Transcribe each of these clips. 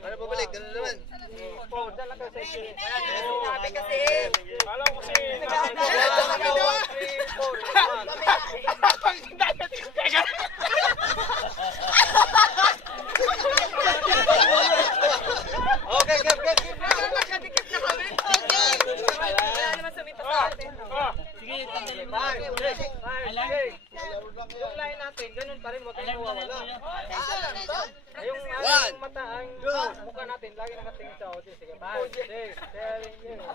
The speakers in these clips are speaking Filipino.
Para pabalik, gano'n naman. Okay, magkadikit na kami. Wala naman sumita sa atin. Sige, yung line natin, ganun pa rin, huwag kayong mawawala. Yung mata, ang mukha natin, lagi nakatingin sa audio. Sige, 5, 6, 7, 1,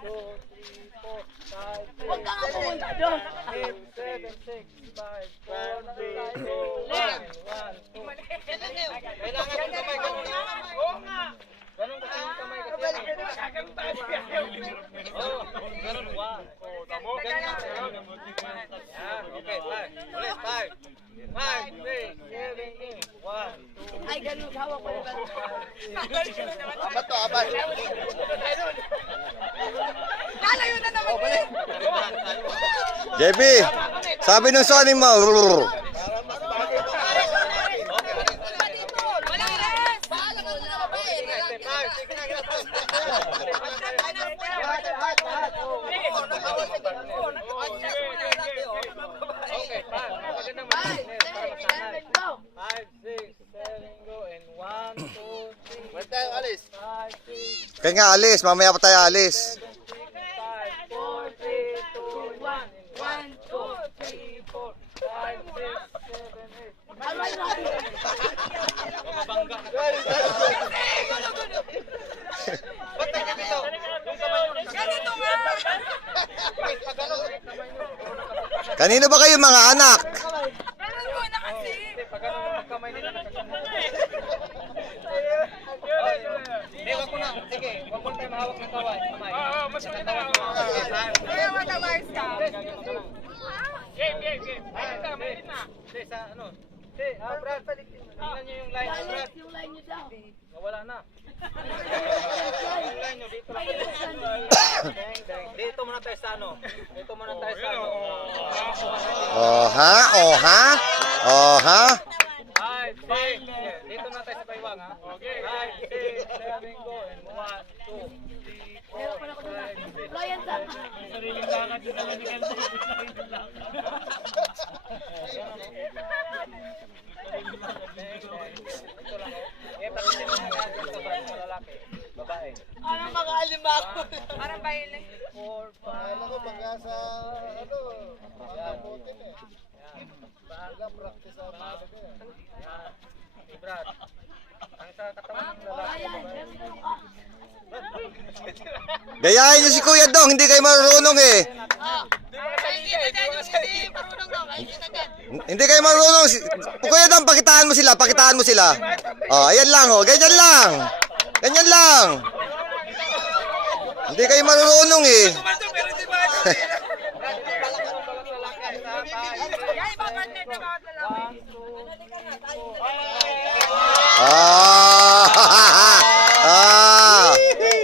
2, 3, 4, 5, 6, 7, 6, 5, 4, 3, 2, 1, 2. Kailangan yung kamay, ganun. Oo nga. Ganun kasi yung kamay kasi. Oo, ganun. 1, 2, ganyan. Okay, 5. Ulit, 5. 5, 6, 7, 8, 1, 2. Ay, ganun. Hawak ko na ba? Abat to, abat. Lalayo na naman eh. JB, sabi ng Sony mo. Okay, 5. Magandang masinit. 5, 6, 7, go. And 1, 2, 3. Wala tayong alis. 5, 6, Kaya nga alis, mamaya pa tayo alis. 7, 6, 5, 4, 3, 2, 1. 1, 2, 3, 4, 5, 6, 7, 8. Mababangga. Ba't nagkakito? Yung kamay nyo. Ganito nga. Kanino ba kayo mga anak? Ganun ko na kasi. Pag ano yung kamay nila nakakita. Hindi, wag mo na. Sige, wag mo na tayo mahawak ng kamay. Mas maganda nga. Kaya matamayos ka. Game. Malit na. Hindi, sa ano. Hindi, Brad, tingnan nyo yung line. Brad, Yung line nyo daw. nawala na. Yung line nyo, dito lang. Deng. Dito muna tayo sa ano. Dito muna tayo sa ano. Oh ha? Oh ha? Oh ha? 5, 6, dito na tayo sa baywang ha. Okay. 5, 6, 7, go. And 1, 2, 3, 4, 5, 6. Ryan, sa Sariling lakad yung talaga ni Kelso. Sariling lakad. Ito lang oh. Tapitin mo nga dito sa lalaki. Babae. Parang mga alimango. Parang baile. 4, 5. Alam ko baka sa ano, pakamutin eh. Baga practice sa mga eh. Yan. Okay, Brad. Ang sa katawan ng lalaki. Gayahin niyo si Kuya Dong, hindi kayo marunong eh. Hindi kayo marunong. Kuya Dong, pakitaan mo sila, pakitaan mo sila. Oh, ayan lang oh, ganyan lang. Ganyan lang. Hindi kayo marunong eh.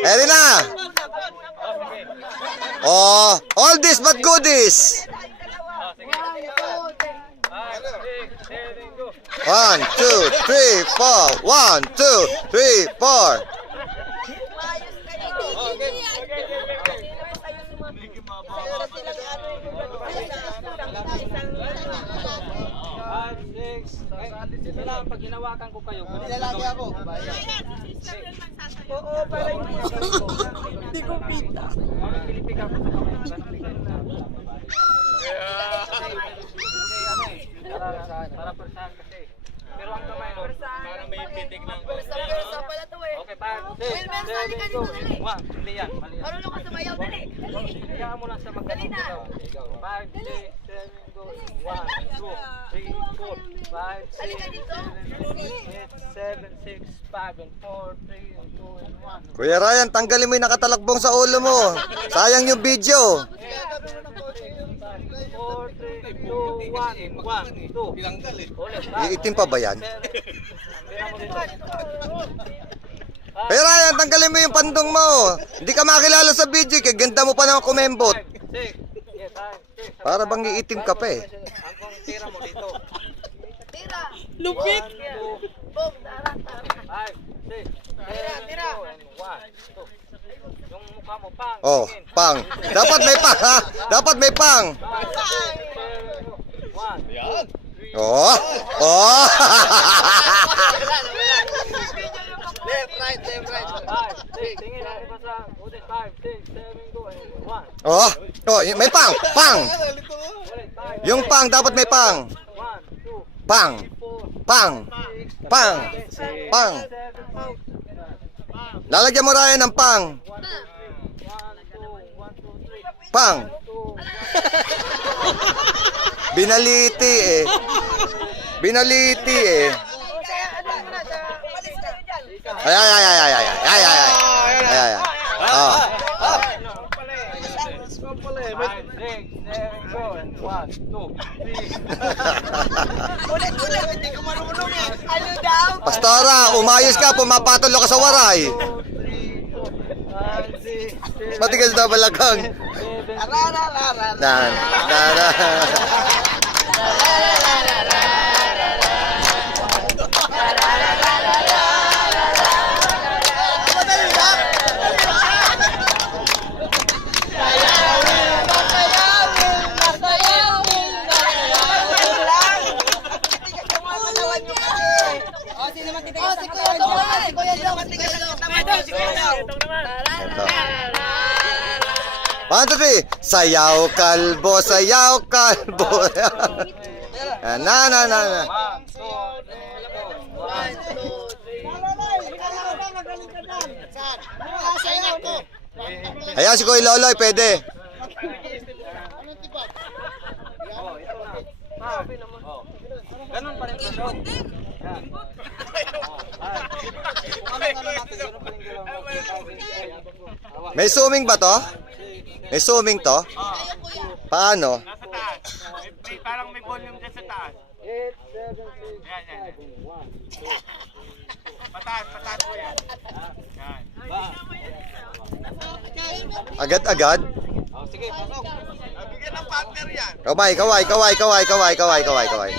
Eri na. Oh, all this but goodies. 1, 2, 3, 4. 1, 2, 3, 4. Ito lang, pag ginawakan ko kayo, Nilalaki ako. Oo, parang hindi ko pita. Pilipig ako sa kamay. Para persahan kasi. Pero ang kamay no, parang may pitik ng... Persa pala to eh. Okay, 5, 6, Wilmer, sali ka dito, dali. 1. Mali yan. Marunong ka sumayaw, dali. Hayaan mo lang siya Dali na. 5, 6, 7, go. 1, 2, 3, 4, 5, Halika dito. 6, 7, 6, 5, and 4, 3, and 2, and 1. Kuya Ryan, tanggalin mo yung nakatalakbong sa ulo mo. Sayang yung video. 4, 3, 2, 1, 1, 2. Bilanggal eh. Ulit. Iitim pa ba yan? Kuya Ryan, tanggalin mo yung pandong mo. Hindi ka makilala sa video, kaya ganda mo pa ng kumembot. 6, Para bang iitim ka pa eh. Ang yung tira mo dito. Tira. Lupit! 1, 2, Boom, tara, tara. 5, 6, 7, 8, 1, 2. Yung mukha mo, pang. Oh, tingin. pang. Dapat may pang, ha? Dapat may pang. 1, Yan. Oh. Oh. Left, right, left, right. 5, 6, tingin natin pa sa ulit. 5, 6, 7, go, and 1. Oh. Oh, may pang. Pang. Ulit, 5, Yung pang dapat may pang. 1, 2, Pang. 4, Pang. Pang. Pang. 7, 8, Lalagyan mo Ryan ng pang. 1, 2, 3. Pang. Binaliti eh. Binaliti eh. Ay ay ay ay ay ay ay ay ay. Ay ay ay. Oh. 5, 6, 7, go, and 1, 2, 3. Ulit, hindi ko marunong eh. Ano daw? Pastora, umayos ka, pumapatulo ka sa waray. 2, 3, 4, 5, 6, 7, Matigas na balakang. 7, Dan, dan. Si Kuya Jong, matigas ang katawan. Si Kuya Jong. Ito. 1, 2, 3. Sayaw kalbo, sayaw kalbo. Na na na na. 1, 2, 3, 4, 5, 6, 7, 8. Ayan si Kuya Loloy, pwede. Oh, ito na. Oh. Ganun pa rin ito. Yan. May zooming ba to? May zooming to? Paano? Nasa taas. Parang may volume dyan sa taas. 8, 7, 6, Yan, yan. 1, 2. Pataas po yan. Yan. Agad-agad? Oh, sige, pasok. Bigyan ng partner yan. Kaway, kaway, kaway, kaway, kaway, kaway, kaway, kaway.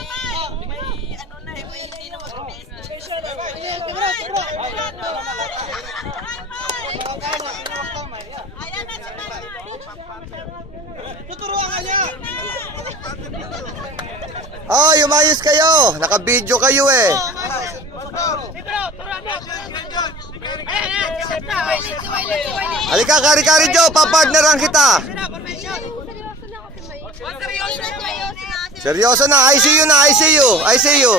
Ay, umayos kayo. Naka-video kayo eh. Halika, kari-kari Joe, papartneran kita. Seryoso na, I see you na, I see you, I see you.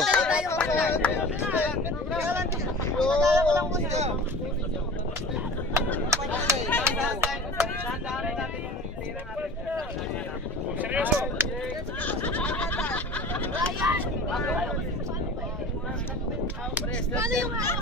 Paano yung ano?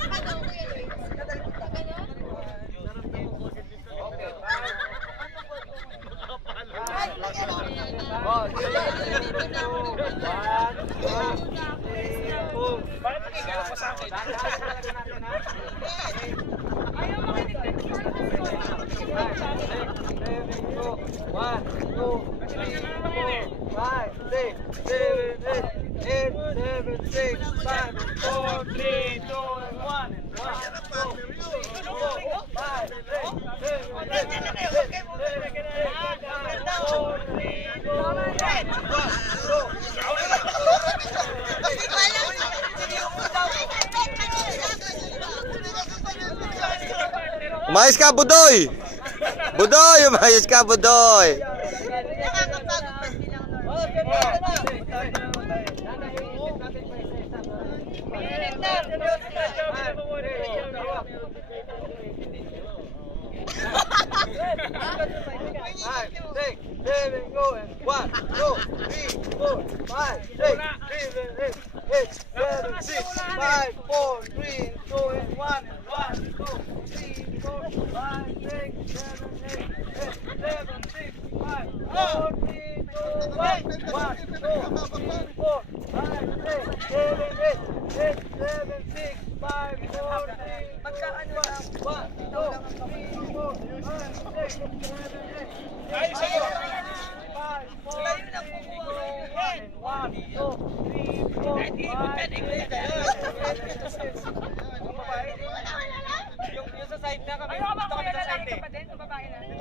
Umayos ka, Budoy! Budoy, umayos ka, Budoy! Yung sa side na kami. Gusto kami sa side eh.